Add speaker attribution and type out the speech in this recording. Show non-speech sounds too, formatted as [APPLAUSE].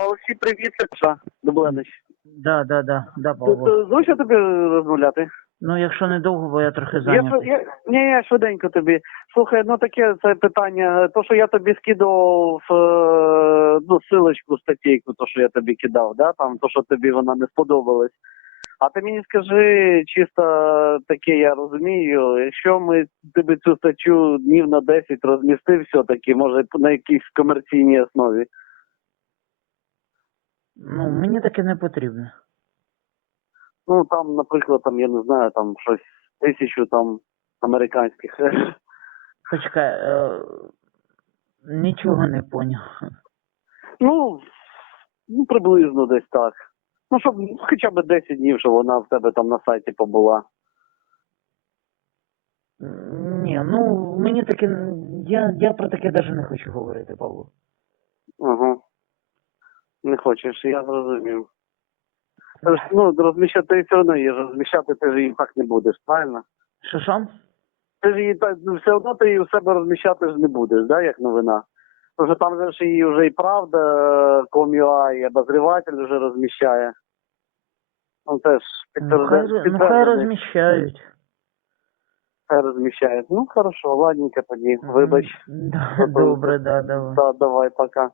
Speaker 1: Олексій, привіт, це Паша Дубленич.
Speaker 2: Да, да, да, да, Павло.
Speaker 1: зручно тобі розмовляти?
Speaker 2: Ну, якщо недовго, бо я трохи
Speaker 1: Я,
Speaker 2: зайнятий.
Speaker 1: я, ні, я швиденько тобі. Слухай, ну таке це питання. То, що я тобі скидував е, ну, силочку, статтєйку, то, що я тобі кидав, да? там, то, що тобі вона не сподобалась. А ти мені скажи, чисто таке я розумію, якщо ми тобі цю статтю днів на 10 розмістив все-таки, може на якійсь комерційній основі.
Speaker 2: Ну, мені таке не потрібно.
Speaker 1: Ну там, наприклад, там, я не знаю, там щось тисячу там американських. [LAUGHS]
Speaker 2: Почекай, е, нічого не поняв.
Speaker 1: Ну, ну, приблизно десь так. Ну, щоб хоча б 10 днів, щоб вона в тебе там на сайті побула.
Speaker 2: Ні, ну мені таке. Я, я про таке навіть не хочу говорити, Павло.
Speaker 1: Ага. Не хочеш, я зрозумів. Ну, розміщати ти все одно її розміщати ти ж її так не будеш, правильно?
Speaker 2: Що що?
Speaker 1: Ти ж її так, ну, все одно ти її у себе розміщати ж не будеш, да, як новина. Тому що там же ж її вже і правда, ком.ua, і обозріватель вже розміщає. Ну теж
Speaker 2: Ну, хай,
Speaker 1: підтверджений.
Speaker 2: ну, хай розміщають.
Speaker 1: Хай розміщають. Ну, хорошо, ладненько тоді. Вибач.
Speaker 2: Добре, да, давай.
Speaker 1: Да, давай, пока.